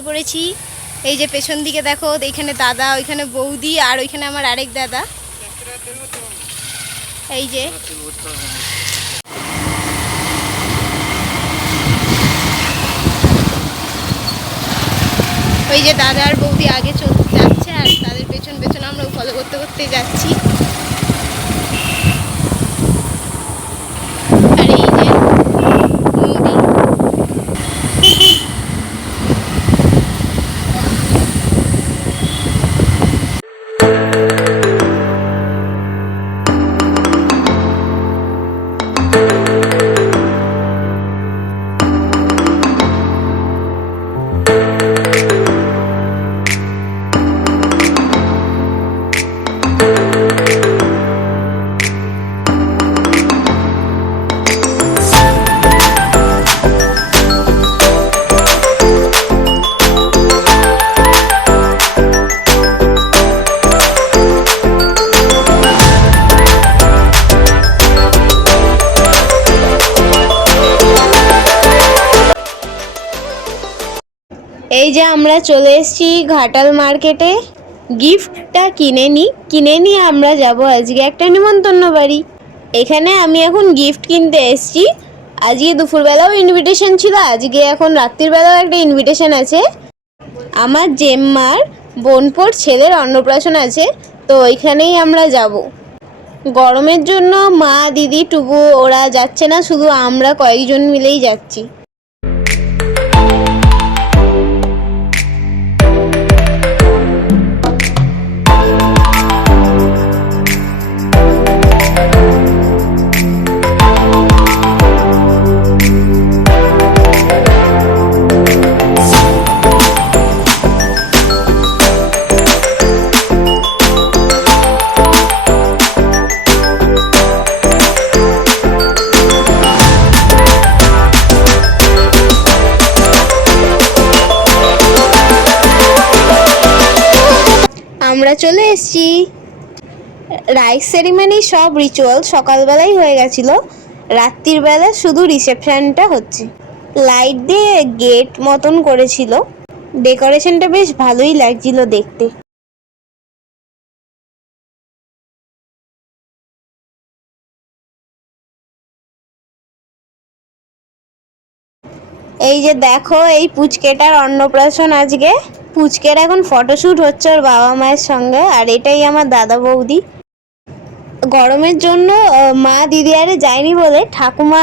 বেরিয়ে পড়েছি। এই যে পেছন দিকে দেখো, এইখানে দাদা, ওইখানে বৌদি, আর ওইখানে আমার আরেক দাদা। এই যে ওই যে দাদা আর বৌদি আগে যাচ্ছে, আর তাদের পেছন পেছন আমরা ফলো করতে করতে যাচ্ছি। আর এই যে নদী। এই যে আমরা চলে এসেছি ঘাটাল মার্কেটে। গিফটটা কিনে নিয়ে আমরা যাব আজকে একটা নিমন্ত্রণ বাড়ি। এখানে আমি এখন গিফট কিনতে এসেছি। আজকে দুপুরবেলাও ইনভিটেশন ছিল, আজকে এখন রাত্রির বেলাও একটা ইনভিটেশন আছে। আমার জেম্মার বোনপোর ছেলের অন্নপ্রাশন আছে, তো ওইখানেই আমরা যাব। গরমের জন্য মা, দিদি, টুবু ওরা যাচ্ছে না, শুধু আমরা কয়েকজন মিলেই যাচ্ছি। আমরা চলে এসেছি। রাইস সেরিমনি সব রিচুয়াল সকালবেলাই হয়ে গেছিলো, রাত্রির বেলা শুধু রিসেপশনটা হচ্ছে। লাইট দিয়ে গেট মতন করেছিল, ডেকোরেশনটা বেশ ভালোই লাগছিল দেখতে। এই যে দেখো, এই পুচকেটার অন্নপ্রাশন আজকে। পুচকের এখন ফটোশ্যুট হচ্ছে ওর বাবা মায়ের সঙ্গে, আর এটাই আমার দাদা বৌদি। গরমের জন্য মা দিদি আরে যায়নি বলে ঠাকুমা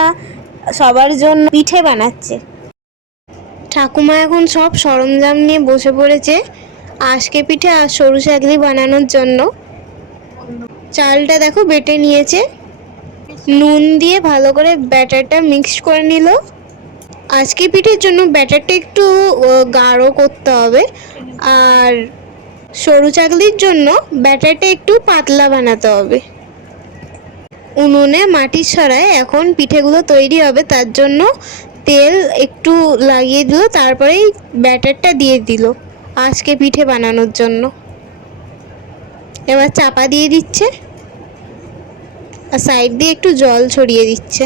সবার জন্য পিঠে বানাচ্ছে। ঠাকুমা এখন সব সরঞ্জাম নিয়ে বসে পড়েছে আজকে পিঠে আর সরু চাকলি বানানোর জন্য। চালটা দেখো বেটে নিয়েছে, নুন দিয়ে ভালো করে ব্যাটারটা মিক্সড করে নিল। আজকে পিঠের জন্য ব্যাটারটা একটু গাঢ় করতে হবে, আর সরু চাকলির জন্য ব্যাটারটা একটু পাতলা বানাতে হবে। উনুনে মাটির সরায় এখন পিঠেগুলো তৈরি হবে, তার জন্য তেল একটু লাগিয়ে দিল, তারপরেই ব্যাটারটা দিয়ে দিল আজকে পিঠে বানানোর জন্য। এবার চাপা দিয়ে দিচ্ছে, আর সাইড দিয়ে একটু জল ছড়িয়ে দিচ্ছে।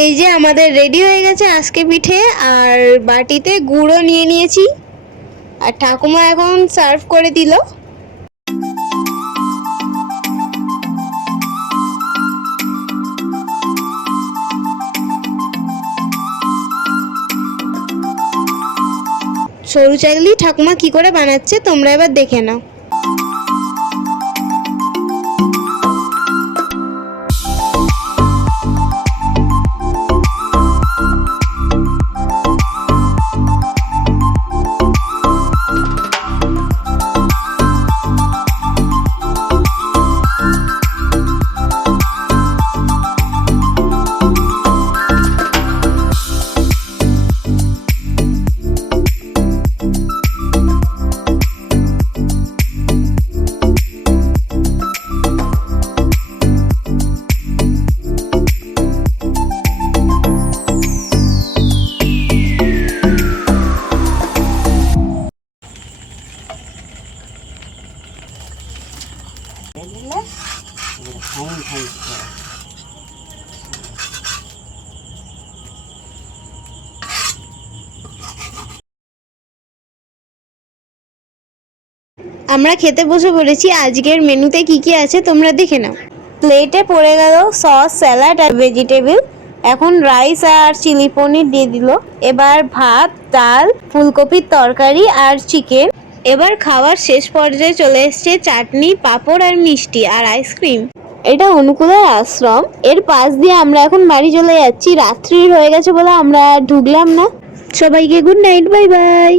এই যে আমাদের রেডি হয়ে গেছে আজকে পিঠে, আর বাটিতে গুঁড়ো নিয়ে নিয়েছি, আর ঠাকুমা এখন সার্ভ করে দিল। সরু চাকলি ঠাকুমা কি করে বানাচ্ছে তোমরা এবার দেখে নাও। আমরা খেতে বসে পড়েছি। আজকের মেনুতে কি কি আছে তোমরা দেখে নাও। প্লেটে পড়ে গেল সস, স্যালাড আর ভেজিটেবল। এখন রাইস আর চিলি পনির দিয়ে দিল। এবার ভাত, ডাল, ফুলকপির তরকারি আর চিকেন। এবার খাওয়ার শেষ পর্যায়ে চলে এসছে চাটনি, পাঁপড় আর মিষ্টি আর আইসক্রিম। এটা অনুকূলের আশ্রম। এর পাশ দিয়ে আমরা এখন বাড়ি চলে যাচ্ছি। রাত্রি হয়ে গেছে বলে আমরা ঢুকলাম না। সবাইকে গুড নাইট, বাই বাই।